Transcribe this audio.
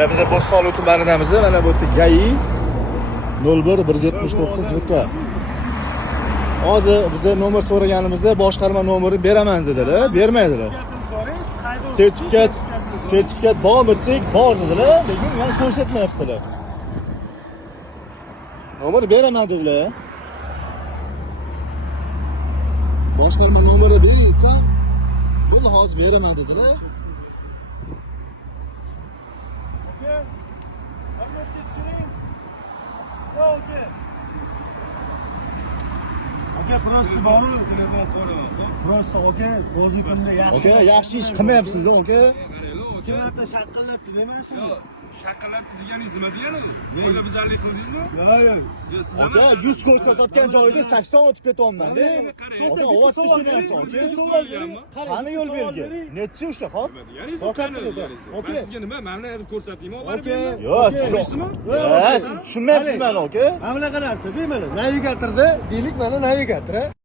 Mana biz Bo'stonli tumanidamiz. Mana bu yerda GAI 01179 VK. Hozir biz nomer so'raganimizda boshqarma nomeri beraman dedilar, bermaydilar. Sertifikat bormi desak, bor dedilar, lekin yana ko'rsatmayaptilar. Nomer beraman dedilar. Boshqarma nomeri bersam, buni hozir beraman dedilar. Просто bormi? Просто aka, o'zi kunda yaxshi. Aka, yaxshi ish qilmayapsiz-da, aka. Kimlarga shaqillatdi demasizmi? Shaqillatdi deganingiz nima degani? Qo'yda bizarlik qildingizmi? Yo'q. Siz Aka, 100 ko'rsatayotgan joyida 80 o'tib ketyapman-da. Aka, ovoz tushunasiz, aka. Qani yo'l belgi? Nechi o'sha, xo'p? Men sizga nima? Mana bu ko'rsataymi? Olib bermayman. Yo'q, siz tushunmayapsiz meni, aka. Mana bunaqa narsa, deyman. Navigatorda, deylik mana navigator.